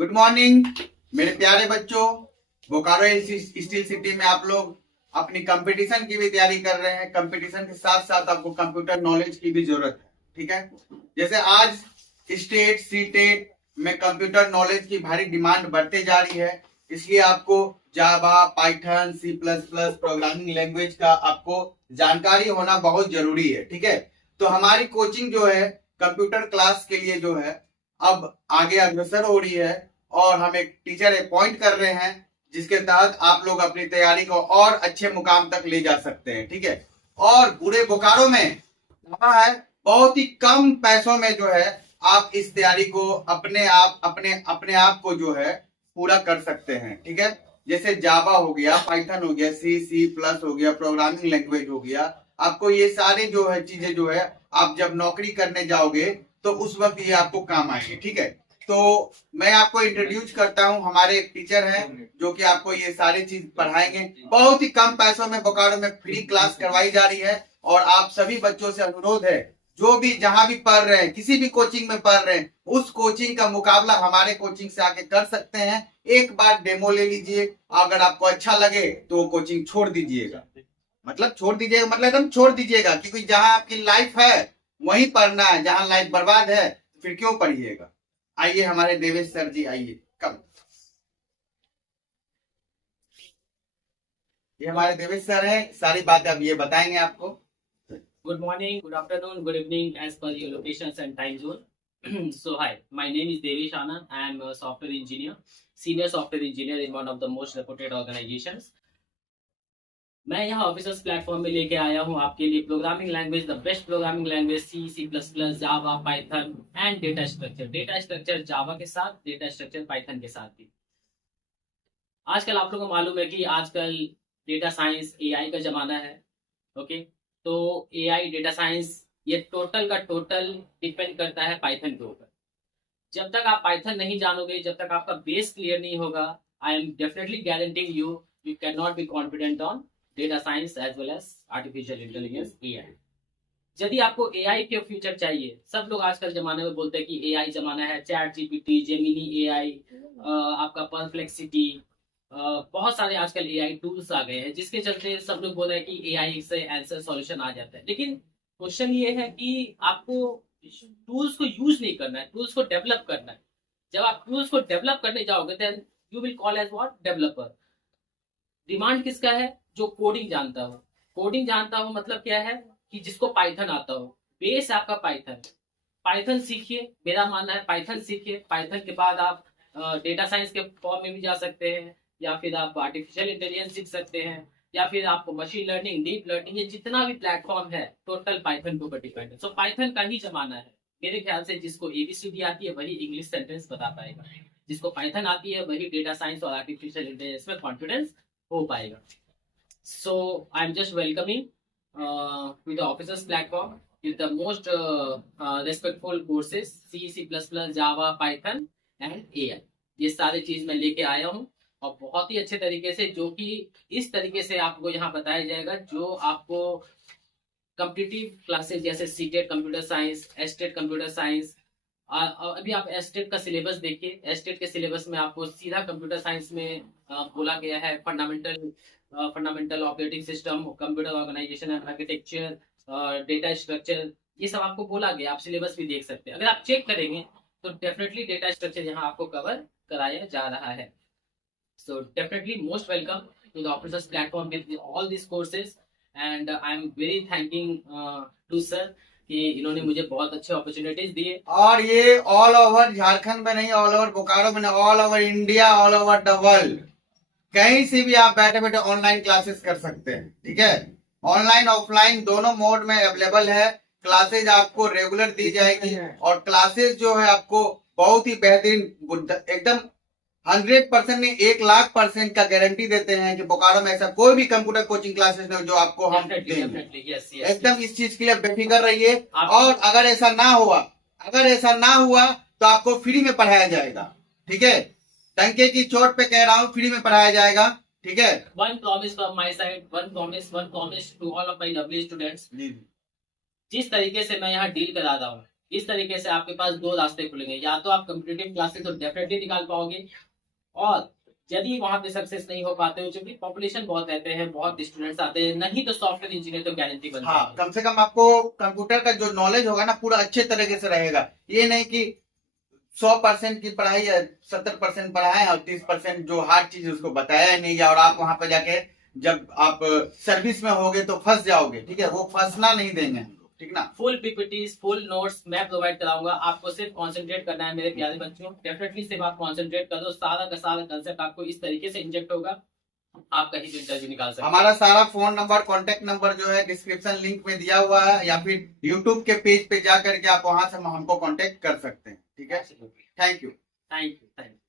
Good morning मेरे प्यारे बच्चों। बोकारो स्टील सिटी में आप लोग अपनी कंपटीशन की भी तैयारी कर रहे हैं। कंपटीशन के साथ साथ आपको कंप्यूटर नॉलेज की भी जरूरत है, ठीक है। जैसे आज स्टेट सीटेट में कंप्यूटर नॉलेज की भारी डिमांड बढ़ते जा रही है, इसलिए आपको जावा, पाइथन, C++ प्रोग्रामिंग लैंग्वेज का आपको जानकारी होना बहुत जरूरी है, ठीक है। तो हमारी कोचिंग जो है कंप्यूटर क्लास के लिए जो है अब आगे अग्रसर हो रही है और हम एक टीचर अपॉइंट कर रहे हैं, जिसके तहत आप लोग अपनी तैयारी को और अच्छे मुकाम तक ले जा सकते हैं, ठीक है। और पूरे बोकारो में कहा है बहुत ही कम पैसों में जो है आप इस तैयारी को अपने आप को जो है पूरा कर सकते हैं, ठीक है। जैसे जावा हो गया, पाइथन हो गया, C++ हो गया, प्रोग्रामिंग लैंग्वेज हो गया, आपको ये सारे जो है चीजें जो है आप जब नौकरी करने जाओगे तो उस वक्त ये आपको काम आएंगे, ठीक है। तो मैं आपको इंट्रोड्यूस करता हूं, हमारे एक टीचर हैं जो कि आपको ये सारी चीज पढ़ाएंगे। बहुत ही कम पैसों में बोकारो में फ्री क्लास करवाई जा रही है और आप सभी बच्चों से अनुरोध है, जो भी जहां भी पढ़ रहे हैं, किसी भी कोचिंग में पढ़ रहे हैं, उस कोचिंग का मुकाबला हमारे कोचिंग से आके कर सकते हैं। एक बार डेमो ले लीजिए, अगर आपको अच्छा लगे तो कोचिंग छोड़ दीजिएगा। मतलब छोड़ दीजिएगा मतलब एकदम छोड़ दीजिएगा, क्योंकि जहां आपकी लाइफ है वहीं पढ़ना है। जहां लाइफ बर्बाद है फिर क्यों पढ़िएगा। आइए हमारे देवेश सर जी, आइए कब। ये हमारे देवेश सर हैं, सारी बातें अब ये बताएंगे आपको। Good morning, good afternoon, good evening, as per your locations and time zone. So, hi, my name is Devesh Anand. I am a software engineer, senior software engineer in one of the most reputed organizations. मैं यहाँ officers platform में लेके आया हूँ आपके लिए programming language, the best programming language C++, Java, Python and data structure. Data structure Java के साथ, डेटा स्ट्रक्चर पाइथन के साथ भी। आजकल आप लोगों को मालूम है कि आजकल डेटा साइंस AI का जमाना है। ओके, तो AI डेटा साइंस ये टोटल का टोटल डिपेंड करता है पाइथन के ऊपर। जब तक आप पाइथन नहीं जानोगे, जब तक आपका बेस क्लियर नहीं होगा, I am definitely guaranteeing you you can not be confident on data science as well as artificial intelligence AI। यदि आपको AI के फ्यूचर चाहिए, सब लोग आजकल जमाने में बोलते हैं कि AI जमाना है, चैट GPT, जेमिनी AI, आपका परप्लेक्सिटी, बहुत सारे आजकल AI टूल्स आ गए हैं, जिसके चलते सब लोग बोल रहे हैं कि AI से आंसर सॉल्यूशन आ जाता है। लेकिन क्वेश्चन ये है कि आपको टूल्स को यूज नहीं करना है, टूल्स को डेवलप करना है। जब आप टूल्स को डेवलप करने जाओगे then you will call as what, developer. Demand किसका है? जो कोडिंग जानता हो। कोडिंग जानता हो मतलब क्या है कि जिसको पाइथन आता हो। बेस आपका पाइथन। पाइथन सीखिए, मेरा मानना है पाइथन सीखिए। पाइथन के बाद आप डेटा साइंस के फॉर्म में भी जा सकते हैं, या फिर आप आर्टिफिशियल इंटेलिजेंस सीख सकते हैं, या फिर आपको मशीन लर्निंग, डीप लर्निंग, ये जितना भी प्लेटफॉर्म है टोटल पाइथन के ऊपर डिपेंड है। सो पाइथन का ही जमाना है। मेरे ख्याल से जिसको ABCD आती है वही इंग्लिश सेंटेंस बता पाएगा, जिसको पाइथन आती है वही डेटा साइंस और आर्टिफिशियल इंटेलिजेंस में कॉन्फिडेंस हो पाएगा। So I am just welcoming to the officers platform with the most respectful courses C++, Java, Python and AI। ये सारी चीज मैं लेके आया हूँ और बहुत ही अच्छे तरीके से, जो कि इस तरीके से आपको यहाँ बताया जाएगा जो आपको कॉम्पिटिटिव क्लासेस जैसे CTET computer science, estate computer science, अभी आप एस्टेट का सिलेबस देखिए। एस्टेट के सिलेबस में आपको सीधा कंप्यूटर साइंस में बोला गया है fundamental operating system, computer organisation and architecture, data structure, ये सब आपको बोला गया। आप सिलेबस भी देख सकते हैं, अगर आप चेक करेंगे तो डेफिनेटली डेटा स्ट्रक्चर यहाँ आपको कवर कराया जा रहा है। So definitely most welcome to the officers platform with all this courses, and I am very thanking to sir कि इन्होंने मुझे बहुत अच्छे अपॉर्चुनिटीज दिए। और ये ऑल ओवर झारखंड में नहीं, ऑल ओवर बोकारो में नहीं, all over India, all over the world, कहीं से भी आप बैठे बैठे ऑनलाइन क्लासेस कर सकते हैं, ठीक है। ऑनलाइन ऑफलाइन दोनों मोड में अवेलेबल है। क्लासेज आपको रेगुलर दी जाएगी और क्लासेज जो है आपको बहुत ही बेहतरीन, एकदम 100% नहीं 1,00,000% का गारंटी देते हैं कि बोकारो में ऐसा कोई भी कंप्यूटर कोचिंग क्लासेस नहीं जो आपको हम देंगे। एकदम इस चीज के लिए बेफिक्र रहिए। और अगर ऐसा ना हुआ तो आपको फ्री में पढ़ाया जाएगा, ठीक है। टंके की चोट पे कह रहा हूँ, फ्री में पढ़ाया जाएगा, ठीक है। One promise from my side, one promise to all of my lovely students. जिस तरीके से मैं यहाँ डील करा रहा हूँ, इस तरीके से आपके पास दो रास्ते खुलेंगे, या तो आप कॉम्पिटिटिव क्लासेस तो डेफिनेटली निकाल पाओगे, और यदि वहां पे सक्सेस नहीं हो पाते हो, क्योंकि पॉपुलेशन बहुत रहते हैं, बहुत स्टूडेंट्स आते हैं, नहीं तो सॉफ्टवेयर इंजीनियर तो गारंटी बनता हाँ, है। कम से कम आपको कंप्यूटर का जो नॉलेज होगा ना पूरा अच्छे तरीके से रहेगा। ये नहीं कि 100% की पढ़ाई है, 70% पढ़ाए और 30% जो हार्ड चीज उसको बताया ही नहीं गया, और आप वहां पे जाके जब आप सर्विस में होगे तो फंस जाओगे। ठीक है, वो फंसना नहीं देंगे हम लोग, ठीक ना। फुल पीपीटीज, फुल नोट्स मैं प्रोवाइड कराऊंगा, आपको सिर्फ कंसंट्रेट करना है मेरे प्यारे बच्चों। डेफिनेटली सिर्फ आप कंसंट्रेट कर दो, सारा का सारा कंसेप्ट आपको इस तरीके से इंजेक्ट होगा, आप कहीं भी इंटरव्यू निकाल सकते हैं। हमारा सारा फोन नंबर, कॉन्टेक्ट नंबर जो है डिस्क्रिप्शन लिंक में दिया हुआ है, या फिर यूट्यूब के पेज पे जा करके आप वहां से हमको कॉन्टेक्ट कर सकते हैं। ठीक है, थैंक यू। Thank you.